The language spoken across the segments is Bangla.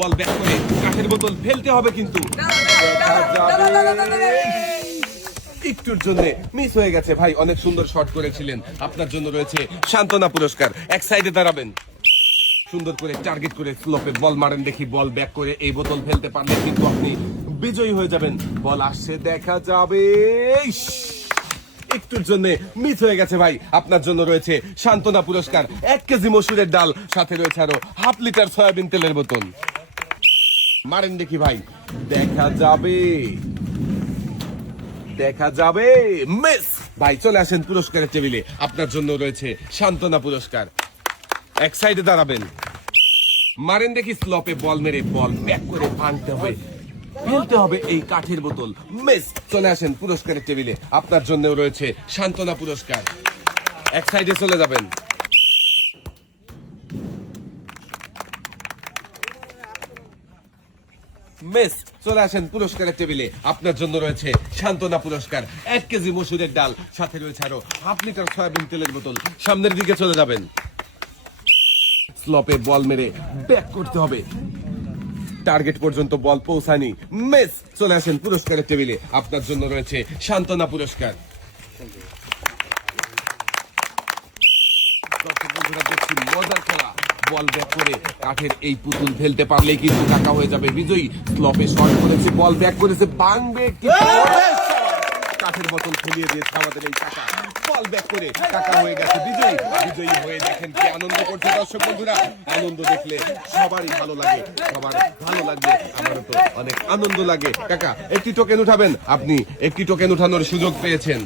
বল ব্যাক করে কাঠের বোতল ফেলতে হবে কিন্তু একটুর জন্য মিস হয়ে গেছে ভাই। অনেক সুন্দর শট করেছিলেন, আপনার জন্য রয়েছে সান্ত্বনা পুরস্কার। এক সাইডে দাঁড়াবেন, সুন্দর করে টার্গেট করে স্লোপে বল মারেন। দেখি বল ব্যাক করে এই বোতল ফেলতে পারলে কিন্তু আপনি বিজয়ী হয়ে যাবেন। বল আসছে, দেখা যাবে। একটুর জন্য মিস হয়ে গেছে ভাই। আপনার জন্য রয়েছে সান্ত্বনা পুরস্কার, 1 কেজি মসুরের ডাল, সাথে রয়েছে আরো হাফ লিটার সয়াবিন তেলের বোতল। মারেন দেখি ভাই, দেখা যাবে, দেখা যাবে। মিস ভাই। চলে আসেন পুরস্কারের টেবিলে, আপনার জন্য রয়েছে সান্ত্বনা পুরস্কার। এক সাইডে দাঁড়াবেন, মারেন দেখি স্লপে বল মেরে বল ব্যাক করে ভাঙতে হবে, ফেলতে হবে এই কাঠের বোতল। মিস। চলে আসেন পুরস্কারের টেবিলে, আপনার জন্য রয়েছে সান্ত্বনা পুরস্কার। এক সাইডে চলে যাবেন, মিস। চলে আসেন পুরস্কারের টেবিলে, আপনার জন্য রয়েছে সান্ত্বনা পুরস্কার, 1 কেজি মসুরের ডাল, সাথে রয়েছে আরো হাফ লিটার সয়াবিন তেলের বোতল। সামনের দিকে চলে যাবেন, স্লপে বল মেরে ব্যাক করতে হবে, টার্গেট পর্যন্ত বল পৌঁছায়নি। মিস। চলে আসেন পুরস্কারের টেবিলে, আপনার জন্য রয়েছে সান্ত্বনা পুরস্কার। মজার খেলা, বল ব্যাক করে কাঠের এই পুতুল ফেলতে পারলেই কিন্তু কাকা হয়ে যাবে বিজয়ী। স্লপে শট করেছে, বল ব্যাক করেছে, ভাঙবে কি কাঠের বোতল ফেলিয়ে দিয়েছে আমাদের এই কাকা। বল ব্যাক করে কাকা হয়ে গেছে বিজয়ী। বিজয়ী হয়ে দেখেন কি আনন্দ করছে দর্শক বন্ধুরা। আনন্দ দেখলে সবারই ভালো লাগে, সবার ভালো লাগবে, আমারও তো অনেক আনন্দ লাগে। কাকা একটি টোকেন উঠাবেন, আপনি একটি টোকেন উঠানোর সুযোগ পেয়েছেন।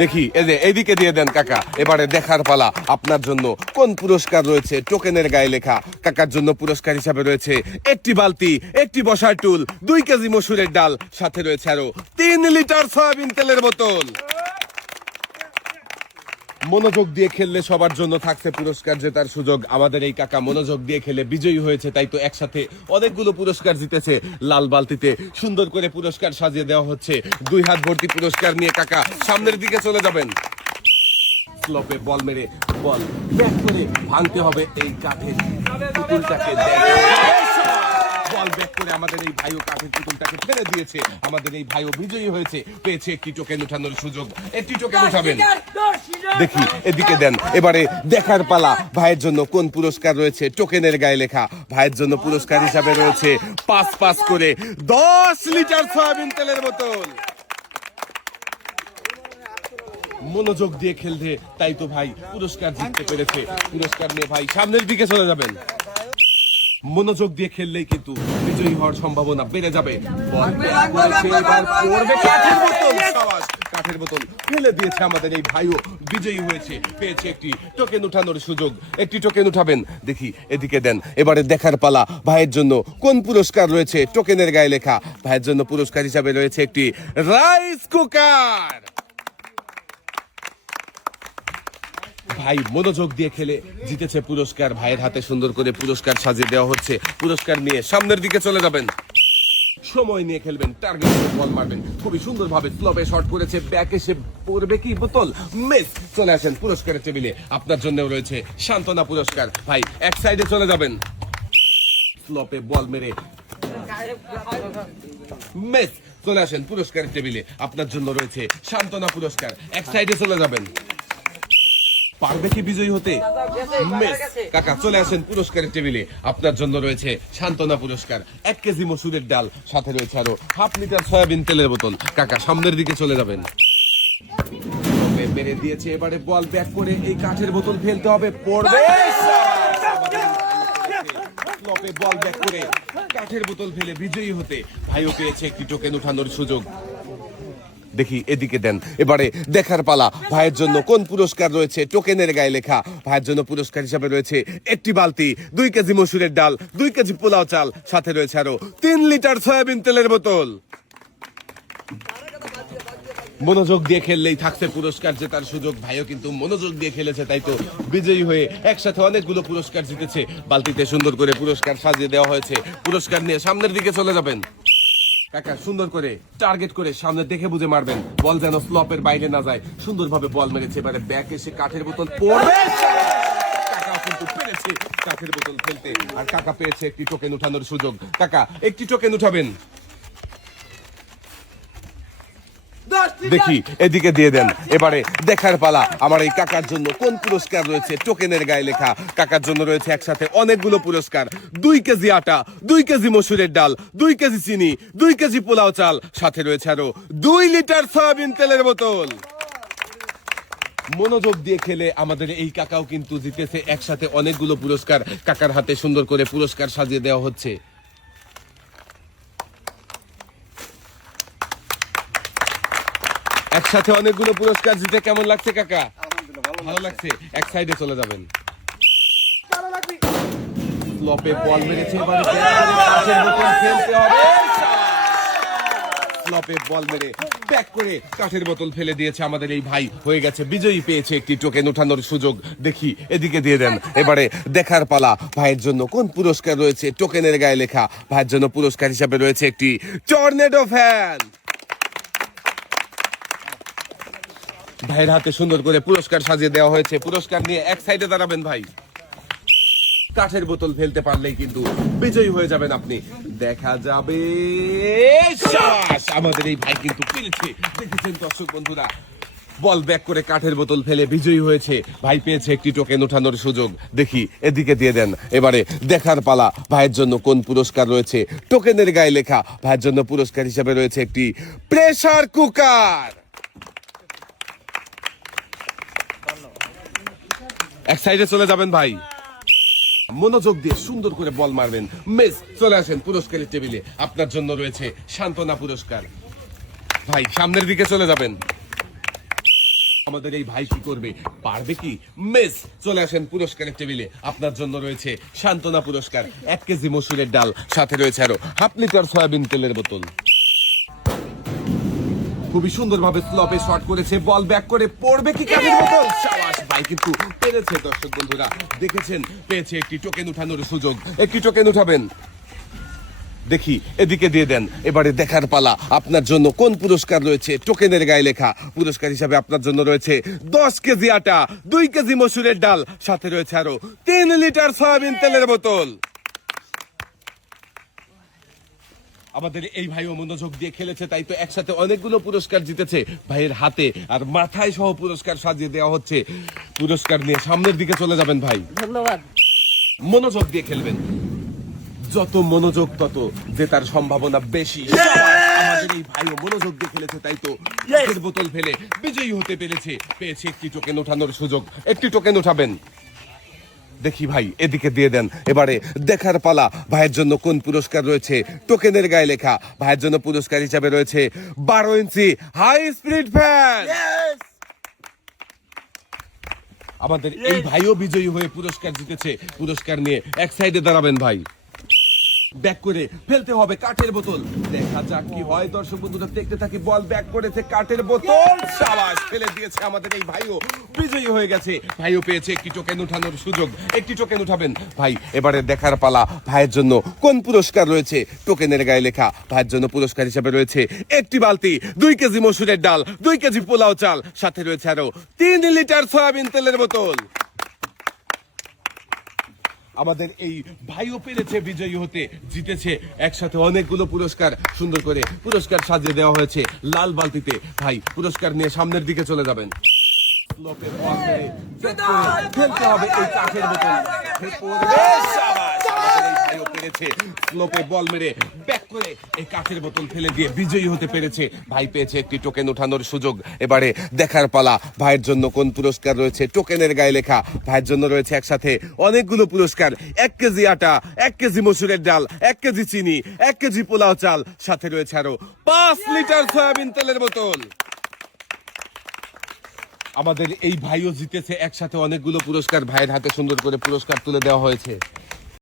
দেখি এইদিকে দিয়ে দেন কাকা। এবারে দেখার পালা, আপনার জন্য কোন পুরস্কার রয়েছে টোকেনের গায়ে লেখা। কাকার জন্য পুরস্কার হিসাবে রয়েছে একটি বালতি, একটি বসার টুল, 2 কেজি মসুরের ডাল, সাথে রয়েছে আরো 3 লিটার সয়াবিন তেলের বোতল। মনোযোগ দিয়ে খেললে সবার জন্য থাকছে পুরস্কার জেতার সুযোগ। আমাদের এই কাকা মনোযোগ দিয়ে খেলে বিজয়ী হয়েছে, তাই তো একসাথে অনেকগুলো পুরস্কার জিতেছে। লাল বালতিতে সুন্দর করে পুরস্কার সাজিয়ে দেওয়া হচ্ছে। 2 হাত ভর্তি পুরস্কার নিয়ে কাকা সামনের দিকে চলে যাবেন। স্লপে বল মেরে বল ব্যাক করে ভাঙতে হবে এই কাঠের পুতুলটাকে। বল ব্যাক করে আমাদের এই ভাইও কাঠের পুতুলটাকে ফেলে দিয়েছে। আমাদের এই ভাইও বিজয়ী হয়েছে, পেয়েছে একটি টোকেন উঠানোর সুযোগ। একটি টোকেন উঠাবেন, দেখি এদিকে দেন। এবারে দেখার পালা, ভাইয়ের জন্য কোন পুরস্কার রয়েছে টোকেনের গায়ে লেখা। ভাইয়ের জন্য পুরস্কার হিসাবে রয়েছে 5 করে 10 লিটার সয়াবিন তেলের বোতল। মনোযোগ দিয়ে খেলতে, তাই তো ভাই পুরস্কার জিততে পেরেছে। পুরস্কার নিয়ে ভাই সামনের দিকে চলে যাবেন। মনোযোগ দিয়ে খেললেই কিন্তু বিজয়ী হওয়ার সম্ভাবনা বেড়ে যাবে। কাঠের বোতল ফেলে দিয়েছে আমাদের এই ভাইও বিজয়ী হয়েছে, পেয়েছে একটি টোকেন উঠানোর সুযোগ। একটি টোকেন উঠাবেন, দেখি এদিকে দেন। এবারে দেখার পালা, ভাইয়ের জন্য কোন পুরস্কার রয়েছে টোকেনের গায়ে লেখা। ভাইয়ের জন্য পুরস্কার হিসাবে রয়েছে একটি রাইস কুকার। ভাই মনোযোগ দিয়ে খেলে জিতেছে পুরস্কার। ভাইয়ের হাতে সুন্দর করে পুরস্কার সাজিয়ে দেওয়া হচ্ছে। পুরস্কার নিয়ে সামনের দিকে চলে যাবেন, সময় নিয়ে খেলবেন, টার্গেট করে বল মারবেন। খুবই সুন্দর ভাবে স্লপে শট করেছে, ব্যাক এসে পড়বে কি বোতল। মিস। চলে আসেন পুরস্কারের টেবিলে, আপনার জন্য রয়েছে সান্ত্বনা পুরস্কার। ভাই এক সাইডে চলে যাবেন, স্লপে বল মেরে মিস। চলে আসেন পুরস্কারের টেবিলে, আপনার জন্য রয়েছে সান্ত্বনা পুরস্কার। এক সাইডে চলে যাবেন, পারবে কি বিজয়ী হতে। মিস। কাকা চলে আসেন পুরস্কারের টেবিলে, আপনার জন্য রয়েছে সান্ত্বনা পুরস্কার, 1 কেজি মসুরের ডাল, সাথে রয়েছে আরো হাফ লিটার সয়াবিন তেলের বোতল। কাকা সামনের দিকে চলে যাবেন, মেরে দিয়েছে। এবারে বল ব্যাক করে এই কাঠের বোতল ফেলতে হবে, পড়বে। বল ব্যাক করে কাঠের বোতল ফেলে বিজয়ী হতে ভাইও পেয়েছে একটি টোকেন উঠানোর সুযোগ। দেখি এদিকে দেন। এবারে দেখার পালা, ভাইয়ের জন্য কোন পুরস্কার রয়েছে টোকেনের গায়ে লেখা। ভাইয়ের জন্য পুরস্কার হিসাবে রয়েছে একটি বালতি, 2 কেজি মসুরের ডাল, 2 কেজি পোলাও চাল, সাথে রয়েছে আরো 3 লিটার সয়াবিন তেলের বোতল। মনোযোগ দিয়ে খেললেই থাকছে পুরস্কার জেতার সুযোগ। ভাইও কিন্তু মনোযোগ দিয়ে খেলেছে, তাই তো বিজয়ী হয়ে একসাথে অনেকগুলো পুরস্কার জিতেছে। বালতিতে সুন্দর করে পুরস্কার সাজিয়ে দেওয়া হয়েছে। পুরস্কার নিয়ে সামনের দিকে চলে যাবেন। কাকা সুন্দর করে টার্গেট করে সামনে দেখে বুঝে মারবেন, বল যেন স্লপের বাইরে না যায়। সুন্দরভাবে বল মেরেছে, এবারে ব্যাক এসে কাঠের বোতল পড়বে। কাকা কিন্তু পেরেছে কাঠের বোতল ফেলতে, আর কাকা পেয়েছে একটি টোকেন উঠানোর সুযোগ। কাকা একটি টোকেন উঠাবেন, দেখি এদিকে দিয়ে দেন। এবারে দেখার পালা আমার এই কাকার জন্য কোন পুরস্কার রয়েছে। টোকেনের গায়ে লেখা কাকার জন্য রয়েছে একসাথে অনেকগুলো পুরস্কার। 2 কেজি আটা, 2 কেজি মসুরের ডাল, 2 কেজি চিনি, 2 কেজি পোলাও চাল, সাথে রয়েছে আরো 2 লিটার সয়াবিন তেলের বোতল। মনোযোগ দিয়ে খেলে আমাদের এই কাকাও কিন্তু জিতেছে একসাথে অনেকগুলো পুরস্কার। কাকার হাতে সুন্দর করে পুরস্কার সাজিয়ে দেওয়া হচ্ছে। একসাথে অনেকগুলো পুরস্কার জিতে কেমন লাগছে কাকা? ভালো লাগছে। এক সাইডে চলে যাবেন। স্লপে বল মেরেছে, এবারে কাঠের বোতল ফেলতে হবে। স্লপে বল মেরে ব্যাক করে কাঠের বোতল ফেলে দিয়েছে আমাদের এই ভাই, হয়ে গেছে বিজয়ী, পেয়েছে একটি টোকেন উঠানোর সুযোগ। দেখি এদিকে দিয়ে দেন। এবারে দেখার পালা ভাইয়ের জন্য কোন পুরস্কার রয়েছে। টোকেনের গায়ে লেখা ভাইয়ের জন্য পুরস্কার হিসাবে রয়েছে একটি টর্নেডো ফ্যান। ভাইয়ের হাতে সুন্দর করে পুরস্কার সাজিয়ে দেওয়া হয়েছে। পুরস্কার নিয়ে এক সাইডে দাঁড়াবেন ভাই। কাঠের বোতল ফেলতে পারলেই কিন্তু বিজয়ী হয়ে যাবেন আপনি। দেখা যাবে। শাবাশ! আমাদের এই ভাই কিন্তু পেরেছে। দেখেছেন দর্শক বন্ধুরা, বল ব্যাক করে কাঠের বোতল ফেলে বিজয়ী হয়েছে। ভাই পেয়েছে একটি টোকেন ওঠানোর সুযোগ। দেখি এদিকে দিয়ে দেন। এবারে দেখার পালা ভাইয়ের জন্য কোন পুরস্কার রয়েছে। টোকেনের গায়ে লেখা ভাইয়ের জন্য পুরস্কার হিসেবে রয়েছে একটি প্রেসার কুকার। এক সাইডে চলে যাবেন ভাই। মনোযোগ দিয়ে সুন্দর করে বল মারবেন। মিস, চলে আসেন পুরস্কারের টেবিলে। আপনার জন্য রয়েছে সান্ত্বনা পুরস্কার। ভাই সামনের দিকে চলে যাবেন। আমাদের এই ভাই কি করবে, পারবে কি? মিস, চলে আসেন পুরস্কারের টেবিলে। আপনার জন্য রয়েছে সান্ত্বনা পুরস্কার, 1 কেজি মসুরের ডাল, সাথে রয়েছে আরো 1/2 লিটার সয়াবিন তেলের বোতল। খুবই সুন্দরভাবে স্লপে শট করেছে, বল ব্যাক করে পড়বে কি কাঠের বোতল? শাবাশ! ভাই কিন্তু পেরেছে। দর্শক বন্ধুরা দেখেছেন, পেয়েছে একটি টোকেন উঠানোর সুযোগ। একটি টোকেন উঠাবেন, দেখি এদিকে দিয়ে দেন। এবারে দেখার পালা আপনার জন্য কোন পুরস্কার রয়েছে। টোকেনের গায়ে লেখা পুরস্কার হিসাবে আপনার জন্য রয়েছে 10 কেজি আটা, 2 কেজি মসুরের ডাল, সাথে রয়েছে আরো 3 লিটার সয়াবিন তেলের বোতল। আমাদের এই ভাইও মনোযোগ দিয়ে খেলেছে, তাই তো একসাথে অনেকগুলো পুরস্কার জিতেছে। ভাইয়ের হাতে আর মাথায় সহ পুরস্কার সাজিয়ে দেওয়া হচ্ছে। পুরস্কার নিয়ে সামনের দিকে চলে যাবেন ভাই। ধন্যবাদ। মনোযোগ দিয়ে খেলবেন, যত মনোযোগ তত জেতার সম্ভাবনা বেশি। আমাদের এই ভাইও মনোযোগ দিয়ে খেলেছে, তাই তো কাঠের বোতল ফেলে বিজয়ী হতে পেরেছে। পেয়েছে একটি টোকেন ওঠানোর সুযোগ। একটি টোকেন উঠাবেন, দেখি ভাই এদিকে দিয়ে দেন। এবারে দেখার পালা ভাইয়ের জন্য কোন পুরস্কার রয়েছে। টোকেনের গায়ে লেখা ভাইয়ের জন্য পুরস্কার হিসাবে রয়েছে 12 ইঞ্চি হাই স্পিড ফ্যান। আমাদের এই ভাইও বিজয়ী হয়ে পুরস্কার জিতেছে। পুরস্কার নিয়ে এক সাইডে দাঁড়াবেন ভাই। ব্যাক করে ফেলতে হবে কাঠের বোতল। দেখা যাক কি হয়। দর্শক বন্ধুরা দেখতে থাকি। বল ব্যাক করেছে কাঠের বোতল, শাবাশ! ফেলে দিয়েছে। আমাদের এই ভাইও বিজয়ী হয়ে গেছে। ভাইও পেয়েছে একটি টোকেন উঠানোর সুযোগ। একটি টোকেন উঠাবেন ভাই। এবারে দেখার পালা ভাইয়ের জন্য কোন পুরস্কার রয়েছে। টোকেনের গায়ে লেখা ভাইয়ের জন্য পুরস্কার হিসেবে রয়েছে একটি বালতি, 2 কেজি মসুরের ডাল, 2 কেজি পোলাও চাল, সাথে রয়েছে আরো 3 লিটার সয়াবিন তেলের বোতল। আমাদের এই ভাইও পেরেছে বিজয়ী হতে, জিতেছে একসাথে অনেকগুলো পুরস্কার। সুন্দর করে পুরস্কার সাজিয়ে দেওয়া হয়েছে লাল বালতিতে। ভাই পুরস্কার নিয়ে সামনের দিকে চলে যাবেন। স্লপে বল মেরে চেক করে ফেলতে হবে এই কাঠের বোতল। শাবাশ! আমাদের এই ভাইও পেরেছে স্লপে বল মেরে ব্যাক করে এই কাঠের বোতল ফেলে দিয়ে বিজয়ী হতে পেরেছে। ভাই পেয়েছে একটি টোকেন ওঠানোর সুযোগ। এবারে দেখার পালা ভাইয়ের জন্য কোন পুরস্কার রয়েছে। টোকেনের গায়ে লেখা ভাইয়ের জন্য রয়েছে একসাথে অনেকগুলো পুরস্কার। 1 কেজি আটা, 1 কেজি মসুরের ডাল, 1 কেজি চিনি, 1 কেজি পোলাও চাল, সাথে রয়েছে আরো 5 লিটার সয়াবিন তেলের বোতল। আমাদের এই ভাইও জিতেছে একসাথে অনেকগুলো পুরস্কার। ভাইয়ের হাতে সুন্দর করে পুরস্কার তুলে দেওয়া হয়েছে।